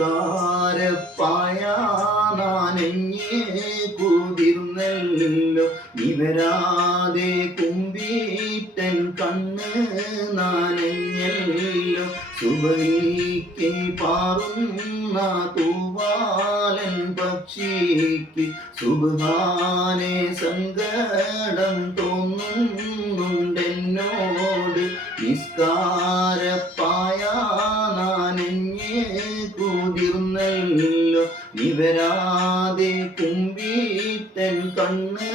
നിസ്കാരപ്പായ നാനഞ്ഞ് കുതിർന്നല്ലോ നിവരാതെ കുമ്പീറ്റൻ കണ്ണ് നനഞ്ഞല്ലോ സുബഹിക്ക് പാറുന്ന തൂവാലൻ പക്ഷിക്ക് സുബ്ഹാനെ സങ്കടം തോന്നുന്നുണ്ടെന്നോട് നിസ്കാരപ്പായ നാനഞ്ഞ് കുതിർന്നല്ലോ നിവരാതെ കുമ്പീറ്റൻ കണ്ണ്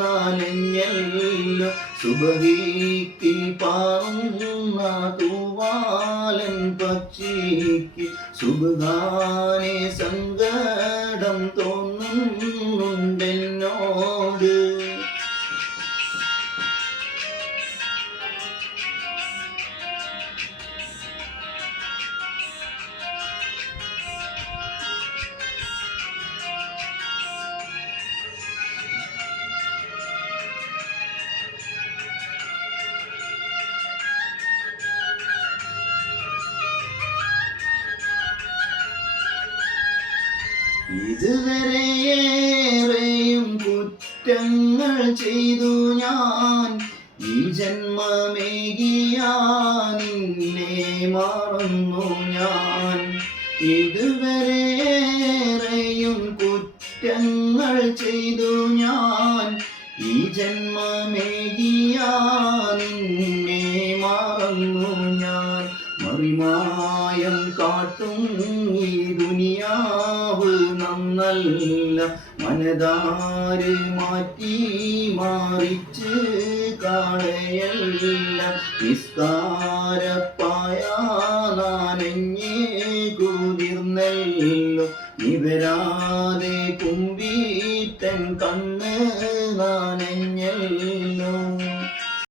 നനഞ്ഞല്ലോ സുബഹിക്ക് പാറുന്ന തൂവാലൻ പക്ഷിക്ക് സുബ്ഹാനെ സങ്കടം തോന്നുന്നുണ്ടെന്നോട്. ഇതുവരെയേറെയും കുറ്റങ്ങൾ ചെയ്തു ഞാൻ ഈ ജന്മമേകിയ നിന്നെ മറന്നു ഞാൻ. ഇതുവരെയേറെയും കുറ്റങ്ങൾ ചെയ്തു ഞാൻ ഈ ജന്മമേകിയ നിന്നെ മറന്നു ഞാൻ. മറിമായം കാട്ടും ഈ ദുനിയാവ് നന്നല്ല മനതാര് മാറ്റി മാറിച്ച് കളയല്ല നിസ്കാരപ്പായ നാനഞ്ഞ് കുതിർന്നല്ലോ നിവരാതെ കുമ്പീറ്റൻ കണ്ണ് നനഞ്ഞല്ലോ